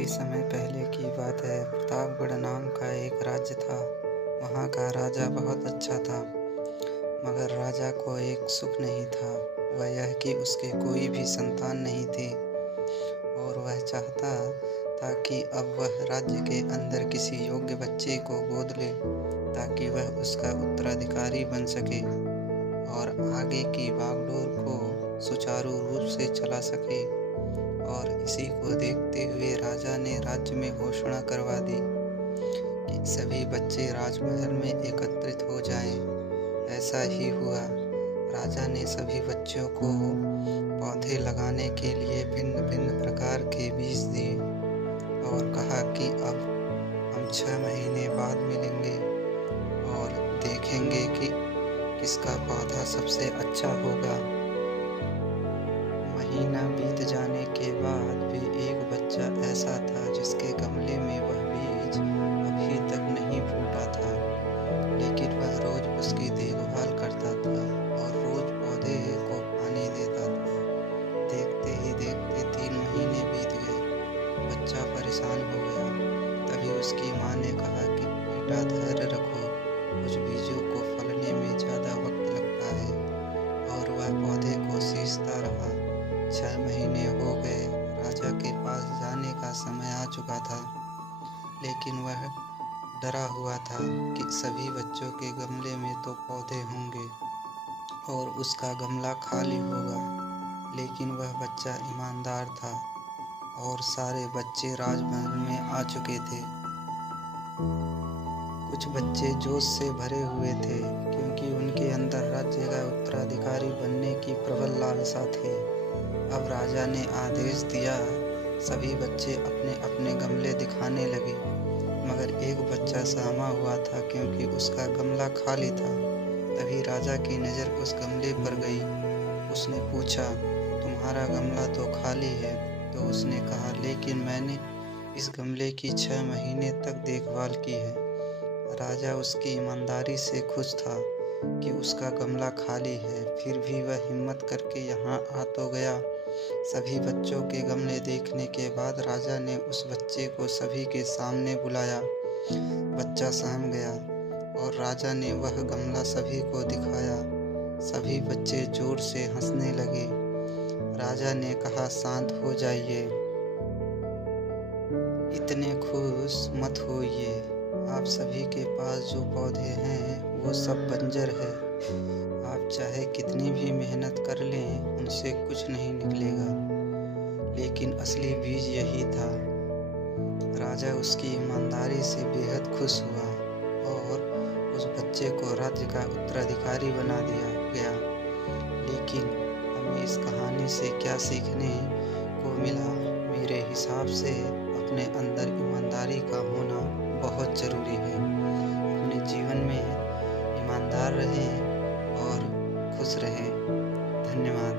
काफ़ी समय पहले की बात है। प्रतापगढ़ नाम का एक राज्य था। वहाँ का राजा बहुत अच्छा था, मगर राजा को एक सुख नहीं था। वह यह कि उसके कोई भी संतान नहीं थी और वह चाहता था कि अब वह राज्य के अंदर किसी योग्य बच्चे को गोद ले, ताकि वह उसका उत्तराधिकारी बन सके और आगे की बागडोर को सुचारू रूप से चला सके। और इसी को देखते हुए राजा ने राज्य में घोषणा करवा दी कि सभी बच्चे राजमहल में एकत्रित हो जाएं। ऐसा ही हुआ। राजा ने सभी बच्चों को पौधे लगाने के लिए भिन्न भिन्न प्रकार के बीज दिए और कहा कि अब हम 6 महीने बाद मिलेंगे और देखेंगे कि किसका पौधा सबसे अच्छा होगा। महीना बीत जाने के बाद भी एक बच्चा ऐसा था जिसके गमले में वह बीज अभी तक नहीं फूटा था, लेकिन वह रोज उसकी देखभाल करता था और रोज पौधे को पानी देता था। देखते ही देखते 3 महीने बीत गए। बच्चा परेशान हो गया। तभी उसकी माँ ने कहा कि बेटा धैर्य रखो, कुछ बीजों को फलने में ज़्यादा वक्त लगता है। और वह पौधे को सींचता रहा। 6 महीने हो गए। राजा के पास जाने का समय आ चुका था, लेकिन वह डरा हुआ था कि सभी बच्चों के गमले में तो पौधे होंगे और उसका गमला खाली होगा। लेकिन वह बच्चा ईमानदार था और सारे बच्चे राजमहल में आ चुके थे। कुछ बच्चे जोश से भरे हुए थे, क्योंकि उनके अंदर राज्य का उत्तराधिकारी बनने की प्रबल लालसा थी। अब राजा ने आदेश दिया। सभी बच्चे अपने अपने गमले दिखाने लगे, मगर एक बच्चा सहमा हुआ था क्योंकि उसका गमला खाली था। तभी राजा की नज़र उस गमले पर गई। उसने पूछा, तुम्हारा गमला तो खाली है। तो उसने कहा, लेकिन मैंने इस गमले की 6 महीने तक देखभाल की है। राजा उसकी ईमानदारी से खुश था कि उसका गमला खाली है, फिर भी वह हिम्मत करके यहाँ आ तो गया। सभी बच्चों के गमले देखने के बाद राजा ने उस बच्चे को सभी के सामने बुलाया। बच्चा सहम गया और राजा ने वह गमला सभी को दिखाया। सभी बच्चे जोर से हंसने लगे। राजा ने कहा, शांत हो जाइए, इतने खुश मत होइए। आप सभी के पास जो पौधे हैं वो सब बंजर है। आप चाहे कितनी भी मेहनत कर लें, उनसे कुछ नहीं निकलेगा। लेकिन असली बीज यही था। राजा उसकी ईमानदारी से बेहद खुश हुआ और उस बच्चे को राज्य का उत्तराधिकारी बना दिया गया। लेकिन हमें इस कहानी से क्या सीखने को मिला? मेरे हिसाब से अपने अंदर ईमानदारी का होना बहुत ज़रूरी है। अपने जीवन में ईमानदार रहें और खुश रहें। धन्यवाद।